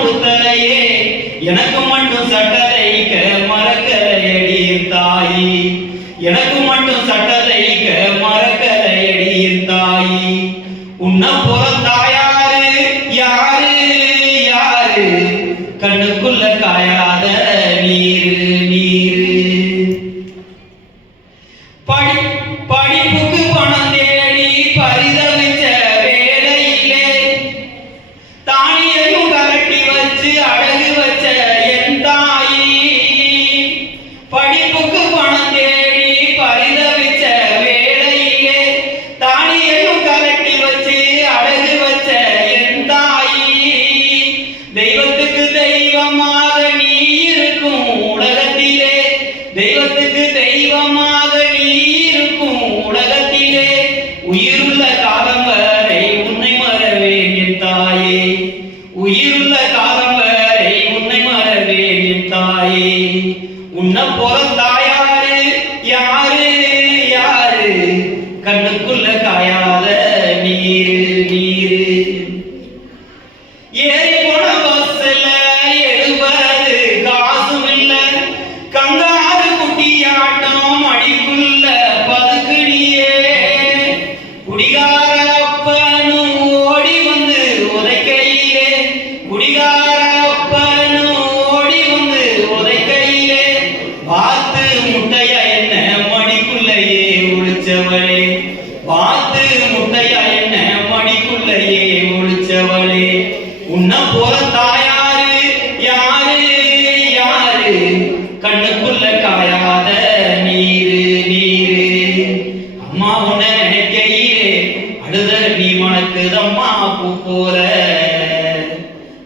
உடுத்தலையே எனக்கு மட்டும் சட்டை தைக்க மறக்கலையடி தாயி எனக்கு மட்டும் சட்டை தைக்க மறக்கலையடி தாயி உன்னை போல தாயாரு யாரு யாரு கண்ணுக்குள்ள காயாத நீரு நீரு படிப்புக்கு பணம் தேடி பரிதவிச்ச வேலையிலே தானியையும் கரட்டி வச்சு அழகு வச்ச என் தாயி படிப்புக்கு பணம் தேடி பரிதவிச்ச வேலையிலே தானியையும் கரட்டி வச்சு அழகு வச்ச என் தாயி தெய்வத்துக்கு தெய்வமாக நீ இருக்கும் உலகத்திலே தெய்வத்துக்கு தெய்வமாக நீ இருக்கும் உலகத்திலே உயிருள்ள காலம் வரை உன்னை மறவேன் என் தாயே உயிருள்ள காலம் வரை உன்னை மறவேன் என் தாயே உன்னை போல தாயாரு யாரு யாரு கண்ணுக்குள்ள காயாத நீரு நீரு ஏறி போன பஸ்ல எழுபது காசும் இல்ல கங்காரு குட்டியாட்டம் அடிக்குள்ள பதுக்குடியே குடிகார அப்பனும் ஓடி வந்து உதைக்கையிலே குடிகார அப்பனும் ஓடி வந்து உதைக்கையிலே பார்த்து முட்டையா என்ன மடிக்குள்ளையே ஒளிச்சவளே பார்த்து முட்டையா என்ன மடிக்குள்ளையே ஒளிச்சவளே உன்னை போல தாயாரு யாரு யாரு கண்ணுக்குள்ள காயாத நீரு நீரு அம்மா உன்னை நினைக்கையிலே அழுத நீ மணக்குதம்மா பூ போல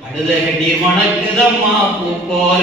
அழுத நீ மணக்குதம்மா பூ போல